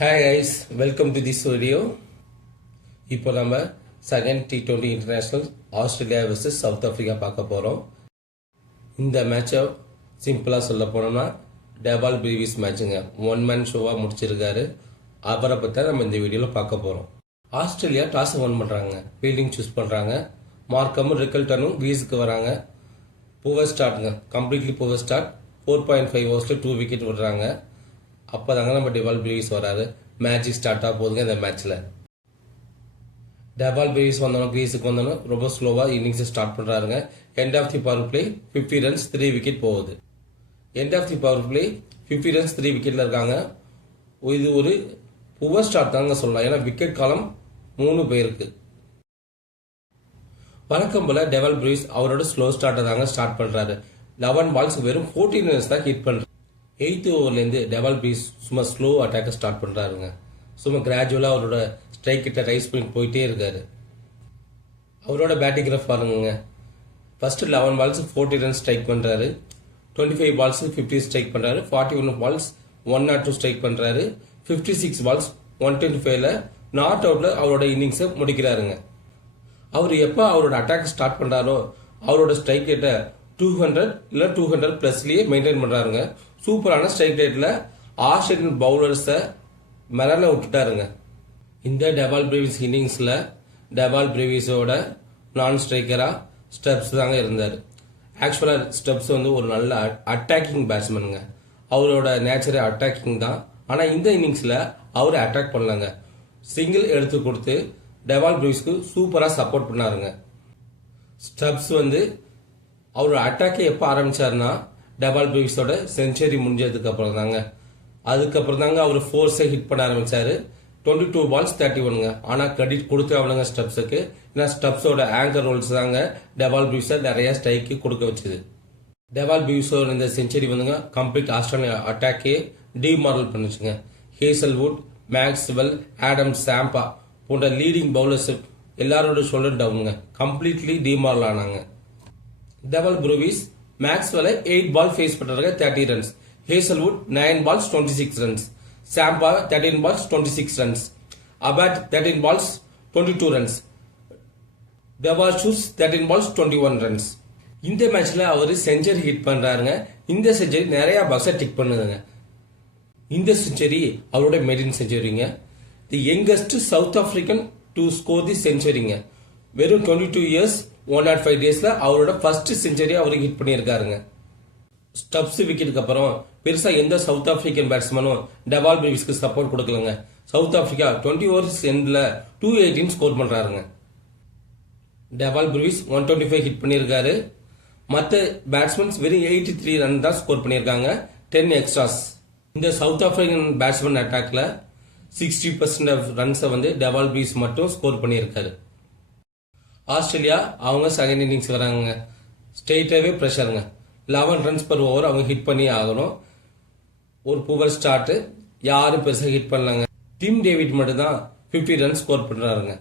Hi guys, welcome to this video. இப்போ நம்ம second T20 international Australia vs South Africa பார்க்க போகிறோம். இந்த மேட்சை சிம்பிளாக சொல்ல போனோம்னா டெவால் பிரீவிஸ் மேட்சுங்க. ஒன் மேன் ஷோவாக முடிச்சிருக்காரு. அவரை பற்றி நம்ம இந்த வீடியோவில் பார்க்க போகிறோம். ஆஸ்திரேலியா டாஸ் ஒன் பண்ணுறாங்க, ஃபீல்டிங் சூஸ் பண்ணுறாங்க. மார்க்கமும் ரிக்கல்டனும் கிரீஸுக்கு வராங்க. புவர் ஸ்டார்ட்ங்க, கம்ப்ளீட்லி புவர் ஸ்டார்ட். 4.5 ஓவர்ஸில் 2 விக்கெட் விடுறாங்க. அப்போ தாங்க நம்ம டெவால் பிரீவிஸ் வராது. மேட்ச் ஸ்டார்ட் ஆக போகுதுங்க. இந்த மேட்ச்சில் டெவால் பிரீவிஸ் வந்தோம், கிரீஸுக்கு வந்தோம், ரொம்ப ஸ்லோவாக இன்னிங்ஸ் ஸ்டார்ட் பண்ணுறாருங்க. End of the power play 50 runs 3 wicket போகுது. End of the power play 50 runs 3 விக்கெட்டில் இருக்காங்க. இது ஒரு புவர் ஸ்டார்ட் தாங்க சொல்லலாம். ஏன்னா விக்கெட் காலம் 3 பேருக்கு. வழக்கம் போல டெவால் பிரீவிஸ் அவரோட ஸ்லோ ஸ்டார்ட்டை தாங்க ஸ்டார்ட் பண்ணுறாரு. 11 பால்ஸ் வெறும் 14 ரன்ஸ் தான் ஹிட் பண்ணுறாரு. 8th ஓவர்லேருந்து டெவால் பிரீவிஸ் சும்மா ஸ்லோ அட்டாக்கை ஸ்டார்ட் பண்ணுறாருங்க. சும்மா கிராஜுவலாக அவரோட ஸ்ட்ரைக் கிட்ட ரைஸ் பண்ணி போயிட்டே இருக்காரு. அவரோட பேட்டிங் கிராஃப் பாருங்க. ஃபர்ஸ்ட் 11 பால்ஸ் 40 ரன்ஸ் ஸ்ட்ரைக் பண்ணுறாரு. 25 பால்ஸ் 50 ஸ்ட்ரைக் பண்ணுறாரு. 41 பால்ஸ் 102 ஸ்ட்ரைக் பண்ணுறாரு. 56 பால்ஸ் 125ல நாட் அவுட்ல அவரோட இன்னிங்ஸை முடிக்கிறாருங்க. அவர் எப்போ அவரோட அட்டாக் ஸ்டார்ட் பண்ணுறாரோ அவரோட ஸ்ட்ரைக் ரேட்டை 200 இல்லை 200 பிளஸ்லயே மெயின்டைன் பண்ணுறாருங்க. சூப்பரான ஸ்ட்ரைக் ரேட்டில் ஆஸ்திரேலியன் பவுலர்ஸை மிரள விட்டுட்டாருங்க. இந்த டெவால் பிரீவிஸ் இன்னிங்ஸில் டெவால் பிரீவிஸோட நான் ஸ்ட்ரைக்கராக ஸ்டெப்ஸ் தாங்க இருந்தார். ஆக்சுவலாக ஸ்டெப்ஸ் வந்து ஒரு நல்ல அட்டாக்கிங் பேட்ஸ்மேனுங்க. அவரோட நேச்சரே அட்டாக்கிங் தான். ஆனால் இந்த இன்னிங்ஸில் அவர் அட்டாக் பண்ணலங்க. சிங்கிள் எடுத்து கொடுத்து டெவால் பிரீவிஸ்க்கு சூப்பராக சப்போர்ட் பண்ணாருங்க. ஸ்டெப்ஸ் வந்து அவரோட அட்டாக்கை எப்போ ஆரம்பிச்சாருன்னா டெவால் பிரீவிஸோட செஞ்சுரி முடிஞ்சதுக்கு அப்புறம் தாங்க. அதுக்கப்புறம் தாங்க அவர் ஃபோர்ஸை ஹிட் பண்ண ஆரம்பிச்சாரு. 22 பால்ஸ் 31ங்க. ஆனால் கிரெடிட் கொடுத்து அவனுங்க ஸ்டெப்ஸுக்கு. ஏன்னா ஸ்டெப்ஸோட ஆங்கர் ரோல்ஸ் தாங்க டெவால் பிரீவிஸை நிறைய ஸ்ட்ரைக்கு கொடுக்க வச்சுது. டெவால் பிரீவிஸோட இந்த செஞ்சுரி வந்துங்க கம்ப்ளீட் ஆஸ்திரேலியா அட்டாக்கே டிமாரல் பண்ணுச்சுங்க. ஹேசல்வுட், மேக்ஸ்வெல், ஆடம் சாம்பா போன்ற லீடிங் பவுலர்ஸ் எல்லாரோட ஷோல்டர் டவுனுங்க. கம்ப்ளீட்லி டிமாரல் ஆனாங்க. டெவால் பிரீவிஸ் மேக்ஸ்வெல்லை 8 பால் ஃபேஸ் பண்றாங்க, 30 runs. Hazlewood 9 balls 26 runs. Zampa 13 balls 26 runs. Abbott 13 balls 22 runs. Dwarshuis 13 balls 21 runs. இந்த மேட்ச்ல அவர் செஞ்சுரி ஹிட் பண்றாருங்க. இந்த செஞ்சுரி நிறைய பாக்ஸை டிக் பண்ணுதுங்க. இந்த செஞ்சுரி அவரோட மெரின் செஞ்சுரிங்க. The youngest South African to score the செஞ்சுரிங்க. வெறும் 22 இயர்ஸ் 105 டேஸ்ல அவரோட ஃபர்ஸ்ட் செஞ்சுரி அவருக்கு ஹிட் பண்ணியிருக்காருங்க. ஸ்டப்ஸ் விக்கெட்டுக்கு அப்புறம் பெருசா எந்த சவுத் ஆப்பிரிக்கன் பேட்ஸ்மேனும் டெவால் பிரீவிஸ்க்கு சப்போர்ட் கொடுக்கலங்க. சவுத் ஆப்பிரிக்கா 20 ஓவர்ஸ் எண்ட்ல 218 ஸ்கோர் பண்றாருங்க. டெவால் பிரீவிஸ் 125 ஹிட் பண்ணியிருக்காரு. மற்ற பேட்ஸ்மேன்ஸ் வெறும் 83 ரன் தான் ஸ்கோர் பண்ணியிருக்காங்க, 10 எக்ஸ்ட்ராஸ். இந்த சவுத் ஆப்பிரிக்கன் பேட்ஸ்மேன் அட்டாக்ல 60% ஆஃப் ரன்ஸை வந்து டெவால் பிரீவிஸ் மட்டும் ஸ்கோர் பண்ணியிருக்காரு. ஆஸ்திரேலியா அவங்க செகண்ட் இன்னிங்ஸ் வராங்க. ஸ்ட்ரெயிட்டாவே ப்ரெஷருங்க. 11 ரன்ஸ் பர் ஓவர் அவங்க ஹிட் பண்ணி ஆகணும். ஒரு புவர் ஸ்டார்ட், யாரும் பெருசாக ஹிட் பண்ணலாங்க. டிம் டேவிட் மட்டும் தான் 50 ரன்ஸ் ஸ்கோர் பண்றாருங்க.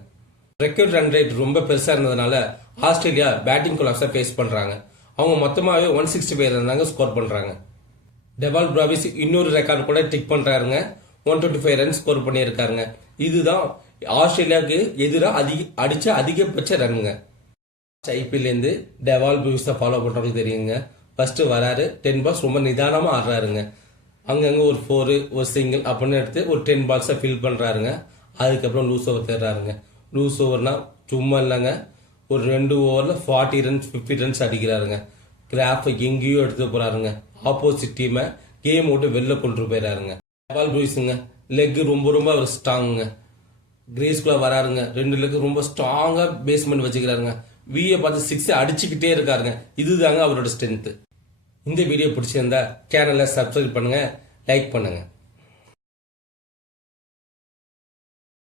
ரெக்கார்ட் ரன் ரேட் ரொம்ப பெருசா இருந்ததுனால ஆஸ்திரேலியா பேட்டிங் கொலாப்ஸை ஃபேஸ் பண்றாங்க. அவங்க மொத்தமாகவே 165 ரன் தாங்க ஸ்கோர் பண்றாங்க. டெவால் பிரீவிஸ் இன்னொரு ரெக்கார்ட் கூட டிக் பண்றாருங்க. 125 ரன் ஸ்கோர் பண்ணியிருக்காருங்க. இதுதான் ஆஸ்திரேலியாவுக்கு எதிராக அடிச்ச அதிகபட்ச ரன்னுங்க. ஐபிஎல் இருந்து டெவால் பிரீவிஸை ஃபாலோ பண்றவங்களுக்கு தெரியுங்க. ஃபர்ஸ்ட் வராரு, 10 பால்ஸ் ரொம்ப நிதானமா ஆடுறாருங்க. அங்கங்க ஒரு 4 ஒரு சிங்கிள் அப்படின்னு எடுத்து ஒரு 10 பால்ஸை ஃபில் பண்றாருங்க. அதுக்கப்புறம் லூஸ் ஓவர் தேடுறாருங்க. லூஸ் ஓவர்னா சும்மா இல்லைங்க, ஒரு 2 ஓவர்ல 40 ரன்ஸ் 50 ரன்ஸ் அடிக்கிறாருங்க. கிராஃப் எங்கேயோ எடுத்து போறாருங்க. ஆப்போசிட் டீமை கேம் விட்டு வெளில கொண்டு போயிடாருங்க. டெவால் பிரீவிஸுங்க லெக் ரொம்ப ரொம்ப ஒரு ஸ்ட்ராங்குங்க. கிரீஸ்குள்ள வராருங்க. 2 லெக் ரொம்ப ஸ்ட்ராங்கா பேஸ்மெண்ட் வச்சுக்கிறாருங்க. வியை பார்த்து 6 அடிச்சுக்கிட்டே இருக்காருங்க. இதுதாங்க அவரோட ஸ்ட்ரென்த். இந்த வீடியோ பிடிச்சிருந்தா சேனலை சப்ஸ்கிரைப் பண்ணுங்க, லைக் பண்ணுங்க.